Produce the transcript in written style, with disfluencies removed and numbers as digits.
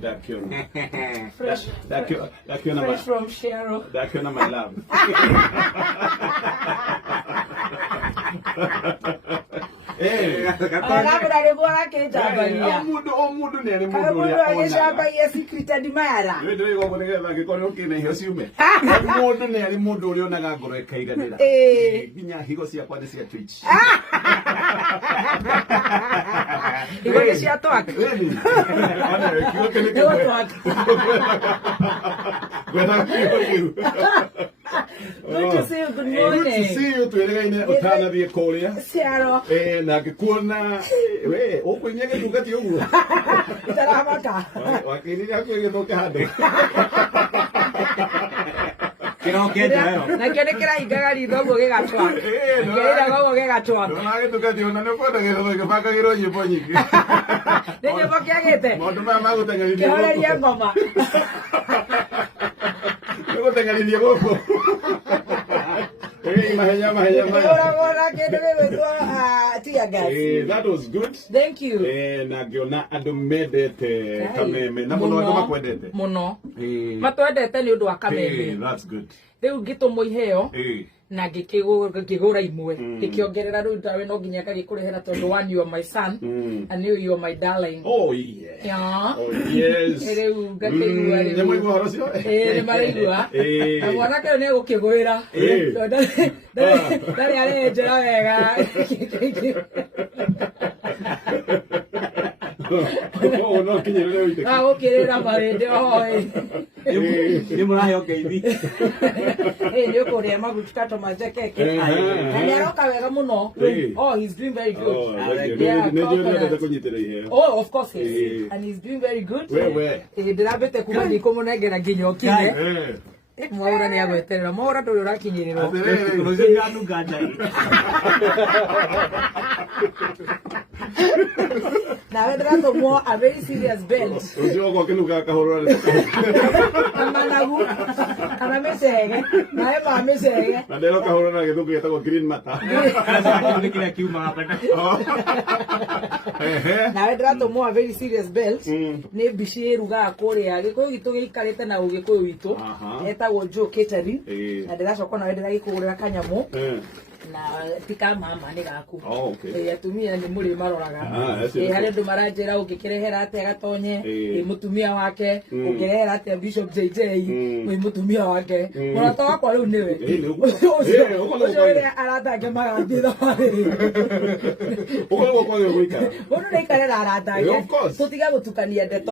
Dakiona. Fresh from Cheryl. Dakiona, my love. Hey, Agabra bora ke jabania. Omudu ne mudu ya shaba ya secret di mara. We do go ngega ngikoro kine hiyo siume. Omudu ne ali mudu uri onaga ngoro ekaiganira. Ginya higo cia kwa cia Twitch. Higo cia twaka. Ana higo kene ke. Good to see you. Good morning. Good to see you. Tuelegaine utana bia Korea. Ciaro. Na ngikuona we ukwinyege ndugati uguo. Itaramaka. Wakirira kwigithoke handu. Na kene kira igaga rithogo gigatwa. Ngeira gogo gigatwa. Na gitugati ona ne kwenda githogo gibaka giro nyimbo nyingi. Ne nyimbo kiagite. Maundu maya maguteng'eririe goko. Kihoreria ngoma. Guteng'eririe goko. That was good. Thank you. Na ngiona andu mendete kameme na muno andu makwendete muno matwendete ni undu wa kameme. That's good. Riu ngitumwo iheo na ngikigura imwe ngikiongerera riu ndawe no nginya ngagikurehera tondu one you are my son and you are my darling. Oh yeah. Oh yes. Riu ngakigua riu nemo igwa horocio ni maraigua na mwana kayo ne gukigwira ndari arenjera wega. Oh no kinyerere wite ukirira marinde oi ni murahe okeithi ni ukuria magutukato majekeke ni aroka wega muno. Oh, he's doing very good. Oh, of course he is. And he's doing very good. Ndirabete kuma ndikumunengera nginya okinye mwaura ni agweterera mwaura nduri urakinyirirwo nawe ndiratumwo a very serious belt ucio kwa kinuka kahorora amanagu kana mecege nawe ma mecege na ndero kahorora githuku getagwo green mata ni kile kiuma hapa nawe ndiratumwo a very serious belt ni mbici irugaga kuria gikuyu gitu giikarite na ugikuyu witu etagwo Joe Catering na ndiracoka nawe ndiragikugurira kanyamu na tika mama ni gaku. Atumia ni muri maroraga hari andu maranjira ungikirehera ate Gatonye mutumia wake ungirehera ate Bishop JJ mutumia wake murata wakwa riu niwe ucio aratange magathira uko kwa gwikara uno ni karera aratange tutiga gutukania ndeto.